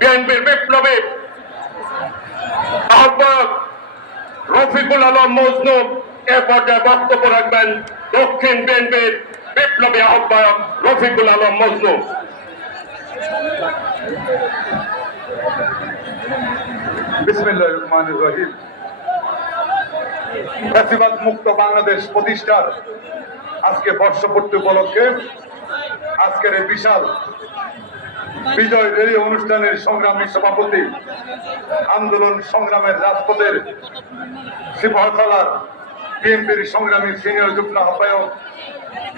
বিএনপির বিপ্লবী আহ্বায়ক রফিকুল আলম মজনু এ পর্যায়ে বক্তব্য রাখবেন। দক্ষিণ বিএনপির বিপ্লবী আহ্বায়ক রফিকুল আলম মজনু। বিসমিল্লাহির রহমানির রহিম। ফ্যাসিবাদ মুক্ত বাংলাদেশ প্রতিষ্ঠার আজকে বর্ষপূর্তি উপলক্ষে আজকের এই বিশাল বিজয় রেলি অনুষ্ঠানের সংগ্রামী সভাপতি, আন্দোলন সংগ্রামের রাজপথের সিপাহসালার বিএনপির সংগ্রামী সিনিয়র যুগ্ম আহ্বায়ক,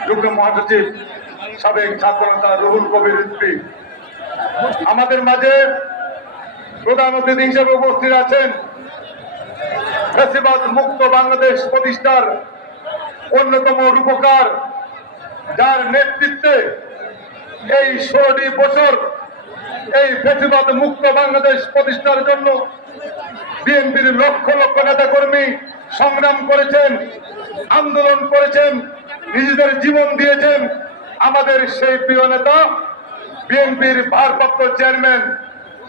যুগ্ম মহাসচিব, সাবেক ছাত্রনেতা রুহুল কবির রিজভী আমাদের মাঝে প্রধান অতিথি হিসেবে উপস্থিত আছেন। ফ্যাসিবাদ মুক্ত বাংলাদেশ প্রতিষ্ঠার অন্যতম রূপকার, যার নেতৃত্বে এই 16টি বছর এই ফ্যাসিবাদ মুক্ত বাংলাদেশ প্রতিষ্ঠার জন্য বিএনপির লক্ষ লক্ষ নেতা কর্মী সংগ্রাম করেছেন, আন্দোলন করেছেন, নিজেদের জীবন দিয়েছেন। আমাদের সেই প্রিয় নেতা বিএনপির ভারপ্রাপ্ত চেয়ারম্যান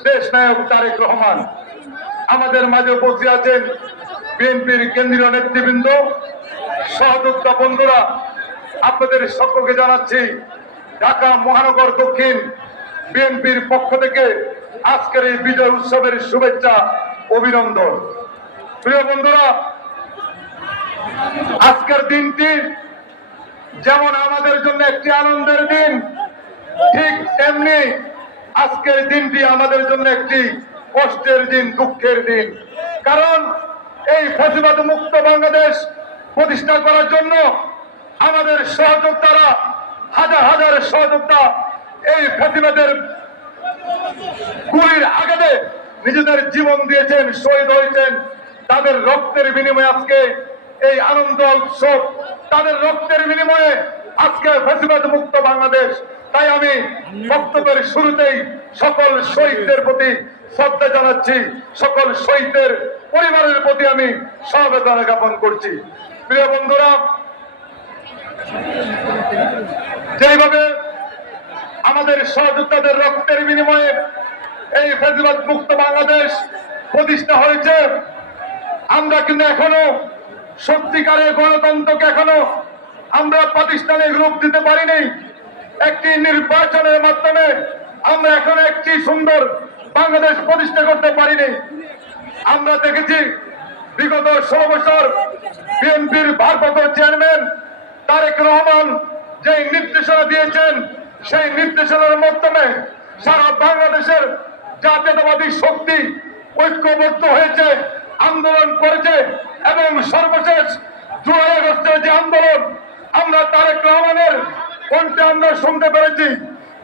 দেশ নায়ক তারেক রহমান আমাদের মাঝে উপস্থিত আছেন। বিএনপির কেন্দ্রীয় নেতৃবৃন্দ, সহযোদ্ধা বন্ধুরা, আপনাদের সকলকে জানাচ্ছি ঢাকা মহানগর দক্ষিণ বিএনপির পক্ষ থেকে আজকের এই বিজয় উৎসবের শুভেচ্ছা, অভিনন্দন। প্রিয় বন্ধুরা, আজকের দিনটি যেমন আমাদের জন্য একটি আনন্দের দিন, ঠিক তেমনি আজকের দিনটি আমাদের জন্য একটি কষ্টের দিন, দুঃখের দিন। কারণ এই ফ্যাসিবাদ মুক্ত বাংলাদেশ প্রতিষ্ঠা করার জন্য আমাদের সহযোদ্ধারা, হাজার হাজার সহযোদ্ধা এই ফ্যাসিবাদের গুলির আঘাতে নিজেদের জীবন দিয়েছেন, শহীদ হয়েছেন। তাদের রক্তের বিনিময়ে আজকে এই আনন্দ উৎসব, তাদের রক্তের বিনিময়ে আজকে ফ্যাসিবাদ মুক্ত বাংলাদেশ। তাই আমি বক্তব্যের শুরুতেই সকল শহীদদের প্রতি শ্রদ্ধা জানাচ্ছি, সকল শহীদদের পরিবারের প্রতি আমি সমবেদনা জ্ঞাপন করছি। প্রিয় বন্ধুরা, যেভাবে আমাদের সহযোদ্ধাদের রক্তের বিনিময়ে এই ফ্যাসিবাদ মুক্ত বাংলাদেশ প্রতিষ্ঠা হয়েছে, আমরা কিন্তু এখনো সত্যিকারের গণতন্ত্রকে এখনো আমরা প্রাতিষ্ঠানিক রূপ দিতে পারিনি। একটি নির্বাচনের মাধ্যমে আমরা এখনো একটি সুন্দর বাংলাদেশ প্রতিষ্ঠা করতে পারিনি। আমরা দেখেছি বিগত 16 বছর বিএনপির ভারপ্রাপ্ত চেয়ারম্যান তারেক রহমান যে নির্দেশনা দিয়েছেন, সেই নির্দেশনার মাধ্যমে সারা বাংলাদেশের জাতীয়তাবাদী শক্তি ঐক্যবদ্ধ হয়েছে, আন্দোলন করেছে এবং সর্বশেষ জুলাই আগস্টের যে আন্দোলন আমরা তারেক রহমানের কণ্ঠে আমরা শুনতে পেরেছি।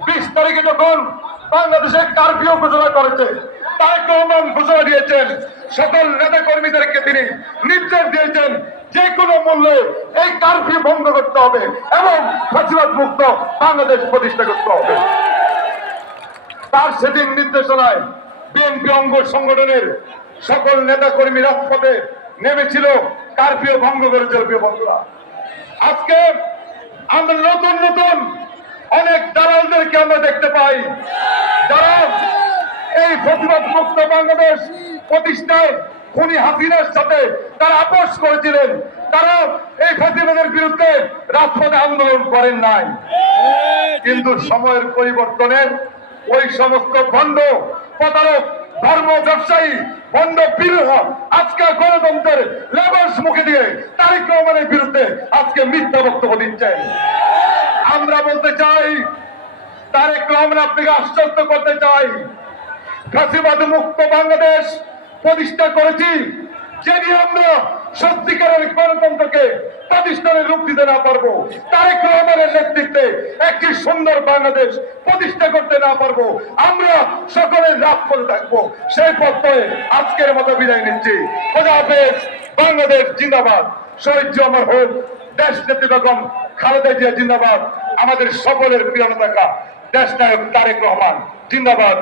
20 তারিখে যখন বাংলাদেশের কারফিউ ঘোষণা করেছে, তারেক রহমান ঘোষণা দিয়েছেন, সকল নেতা কর্মীদেরকে তিনি নির্দেশ দিয়েছেন যে কোনো মূল্যে এই কারফিউ ভঙ্গ করতে হবে এবং ফ্যাসিবাদ মুক্ত বাংলাদেশ প্রতিষ্ঠা করতে হবে। তার সেদিন নির্দেশনায় বিএনপি অঙ্গ সংগঠনের সকল নেতা কর্মী রাজপথে নেমেছিল, কারফিউ ভঙ্গ করেছিল। প্রিয় বন্ধুরা, আজকে আমরা নতুন নতুন অনেক দালালদেরকে আমরা দেখতে পাই, যারা এই ফ্যাসিবাদ মুক্ত বাংলাদেশ প্রতিষ্ঠায় খুনি হাসিনার সাথে তারা আপোষ করেছিলেন। তারা এই ফ্যাসিবাদের বিরুদ্ধে রাজপথে আন্দোলন করেন নাই, কিন্তু সময়ের পরিবর্তনে ওই সমস্ত ভণ্ড প্রতারক, ধর্ম ব্যবসায়ী, ভণ্ড বিরোধ আজকে গণতন্ত্রের লেবাস মুখে দিয়ে তারেক রহমানের বিরুদ্ধে আজকে মিথ্যা বক্তব্য দিচ্ছেন। আমরা বলতে চাই, তারেক রহমান আপনাকে আশ্বস্ত করতে চাই, ফ্যাসিবাদ মুক্ত বাংলাদেশ প্রতিষ্ঠা করেছি, যদি আমরা সত্যিকারের গণতন্ত্রকে প্রতিষ্ঠানের রূপ দিতে না পারবো, তারেক রহমানের নেতৃত্বে একটি সুন্দর বাংলাদেশ প্রতিষ্ঠা করতে না পারবো, আমরা সকলের রাজপথে থাকবো। সেই পথে আজকের মতো বিদায় নিচ্ছি। খোদা হাফেজ। বাংলাদেশ জিন্দাবাদ। শহীদ অমর হোক। দেশ নেত্রী বেগম খালেদা জিয়া জিন্দাবাদ। আমাদের সকলের প্রিয় নেতা দেশ নায়ক তারেক রহমান জিন্দাবাদ।